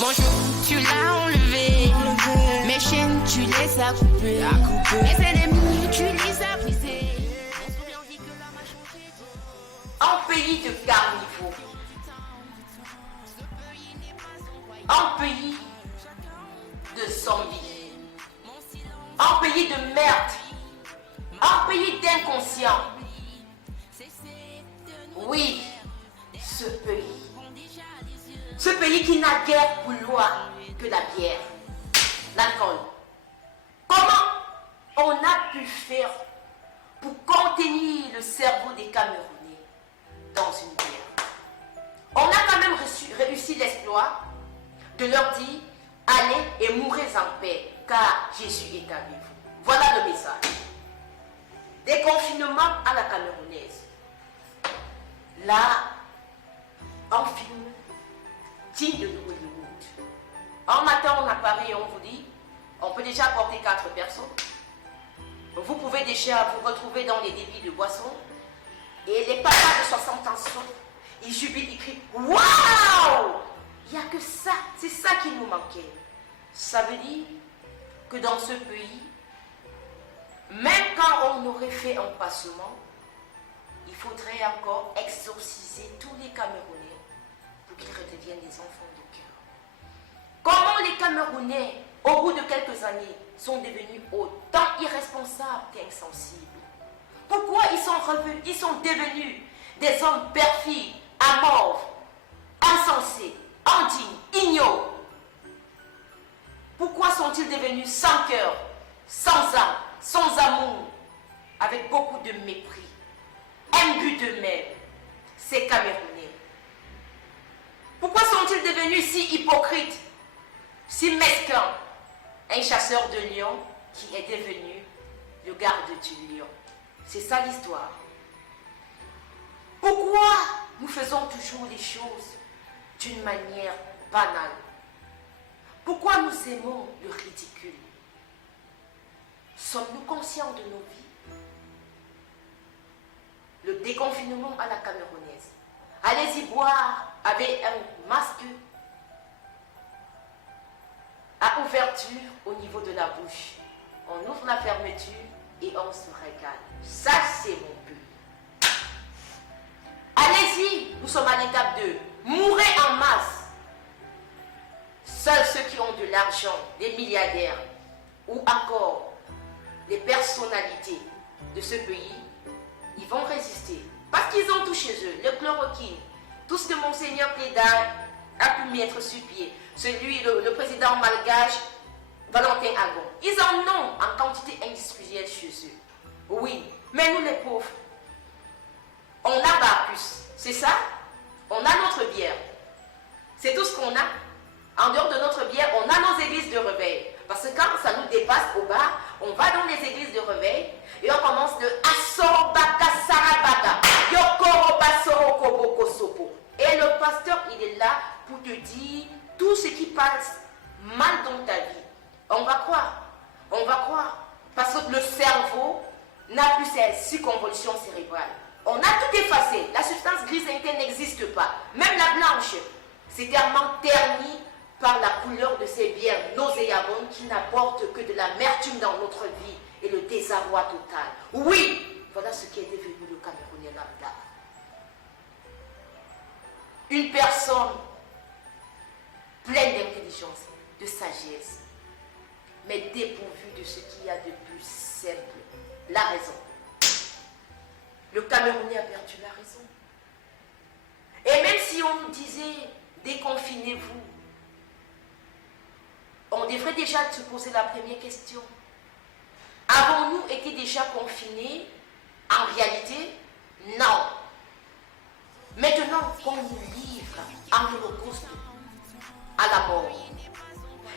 Bonjour, tu l'as enlevé. Mes chaînes, tu les as coupées. Mes ennemis, tu les as brisés. Mon sourire dit que l'homme a changé. Un pays de carnivores. Un pays de zombies. Un pays de merde. Un pays d'inconscients. Oui, ce pays. Ce pays qui n'a guère pour loi que la bière, l'alcool. Comment on a pu faire pour contenir le cerveau des Camerounais dans une bière? On a quand même réussi l'exploit de leur dire « Allez et mourrez en paix, car Jésus est avec vous ». Voilà le message. Déconfinement à la camerounaise. Là, un film digne de Hollywood. En matin, on apparaît et on vous dit, on peut déjà porter 4 personnes. Vous pouvez déjà vous retrouver dans les débits de boissons. Et les papas de 60 ans sautent, ils jubilent, ils crient « Waouh !» Il n'y a que ça, c'est ça qui nous manquait. Ça veut dire que dans ce pays, même quand on aurait fait un passement, il faudrait encore exorciser tous les Camerounais pour qu'ils redeviennent des enfants de cœur. Comment les Camerounais, au bout de quelques années, sont devenus autant irresponsables qu'insensibles? Pourquoi ils sont devenus des hommes perfides, amorphes, insensés, indignes, ignobles? Pourquoi sont-ils devenus sans cœur, sans âme, sans amour, avec beaucoup de mépris, imbus d'eux-mêmes, ces Camerounais? Pourquoi sont-ils devenus si hypocrites, si mesquins? Un chasseur de lions qui est devenu le garde du lion. C'est ça l'histoire. Pourquoi nous faisons toujours les choses d'une manière banale? Pourquoi nous aimons le ridicule? Sommes-nous conscients de nos vies? Le déconfinement à la camerounaise. Allez-y boire avec un masque à ouverture au niveau de la bouche. On ouvre la fermeture et on se régale. Ça, c'est mon but. Allez-y, nous sommes à l'étape 2. Mourrez en masse. Seuls ceux qui ont de l'argent, les milliardaires ou encore les personnalités de ce pays, ils vont résister. Parce qu'ils ont tout chez eux, le chloroquine, tout ce que Monseigneur Plédard a pu mettre sur pied. Le président malgache, Valentin Agon. Ils en ont en quantité industrielle chez eux. Oui, mais nous les pauvres, on a Bacchus, c'est ça? On a notre bière. C'est tout ce qu'on a. En dehors de notre bière, on a nos églises de réveil. Parce que quand ça nous dépasse au bas, on va dans les églises de réveil et on commence de Asorobaka Sarabaka, Yokoroba Sorokoboko Sopo. Et le pasteur, il est là pour te dire tout ce qui passe mal dans ta vie. On va croire. Parce que le cerveau n'a plus ses circonvolutions cérébrales. On a tout effacé. La substance grise interne n'existe pas. Même la blanche, c'est tellement terni par la couleur de ces bières nauséabondes qui n'apportent que de l'amertume dans notre vie et le désarroi total. Oui, voilà ce qui est devenu le Camerounais lambda. Une personne pleine d'intelligence, de sagesse, mais dépourvue de ce qu'il y a de plus simple, la raison. Le Camerounais a perdu la raison. Et même si on nous disait, déconfinez-vous, on devrait déjà se poser la première question. Avons-nous été déjà confinés? En réalité, non. Maintenant qu'on nous livre en holocauste à la mort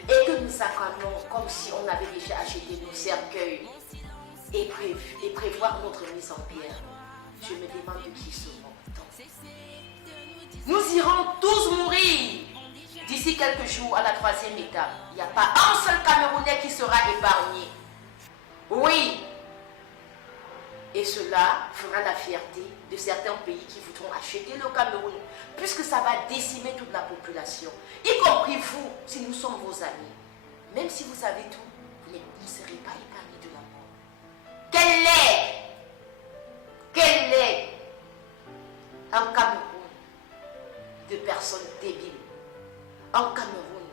et que nous acclamons comme si on avait déjà acheté nos cercueils et prévoir notre mise en pierre, je me demande de qui seront-nous. Nous irons tous mourir d'ici quelques jours à la 3e étape. Il n'y a pas un seul Camerounais qui sera épargné. Oui, Et cela fera la fierté de certains pays qui voudront acheter le Cameroun, puisque ça va décimer toute la population, y compris vous, si nous sommes vos amis. Même si vous savez tout, vous ne serez pas épargnés de la mort. Quel est un Cameroun de personnes débiles, un Cameroun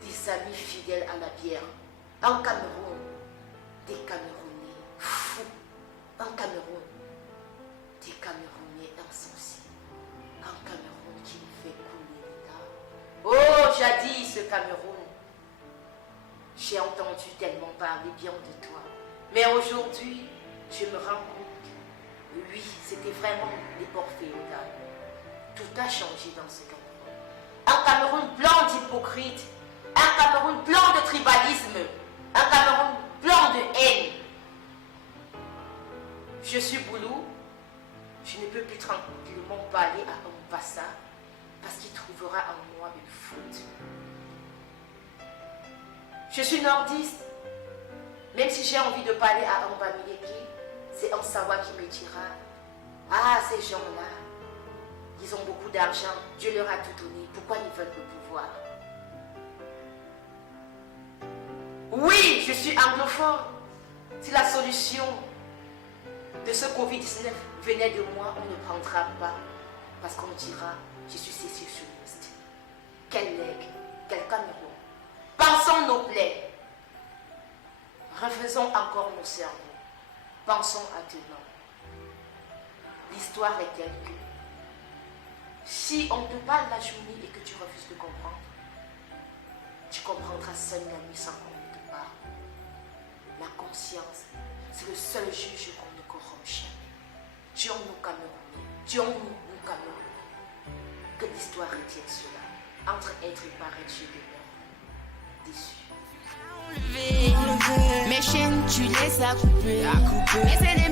des amis fidèles à la bière, un Cameroun des Camerounais fous, un Cameroun des Camerounais insensés, un Cameroun qui fait couler l'État. Oh, jadis ce Cameroun, j'ai entendu tellement parler bien de toi, mais aujourd'hui, je me rends compte que oui, c'était vraiment l'époque féodale. Tout a changé dans ce Cameroun. Un Cameroun plein d'hypocrites, un Cameroun plein de tribalisme, un Cameroun plein de haine. Je suis Boulou, je ne peux plus tranquillement parler à Mombasa parce qu'il trouvera en moi une faute. Je suis nordiste, même si j'ai envie de parler à Mbamileke, c'est Ansawa qui me dira « Ah, ces gens-là, ils ont beaucoup d'argent, Dieu leur a tout donné, pourquoi ils veulent le pouvoir ?» Oui, je suis anglophone. Si la solution de ce Covid-19 venait de moi, on ne prendra pas, parce qu'on dira « Je suis sécessionniste ». Quel legs, quel Cameroun. Pensons nos plaies. Refaisons encore nos cerveaux. Pensons à demain. L'histoire est telle que si on te parle la journée et que tu refuses de comprendre, tu comprendras seul la nuit sans qu'on ne te parle. La conscience, c'est le seul juge qu'on ne corrompt jamais. Tuons-nous Camerounais, tuons-nous Camerounais. Que l'histoire retienne cela. Entre être et paraître, je demeure déçu. Mes chaînes, tu les as coupées. Mais c'est des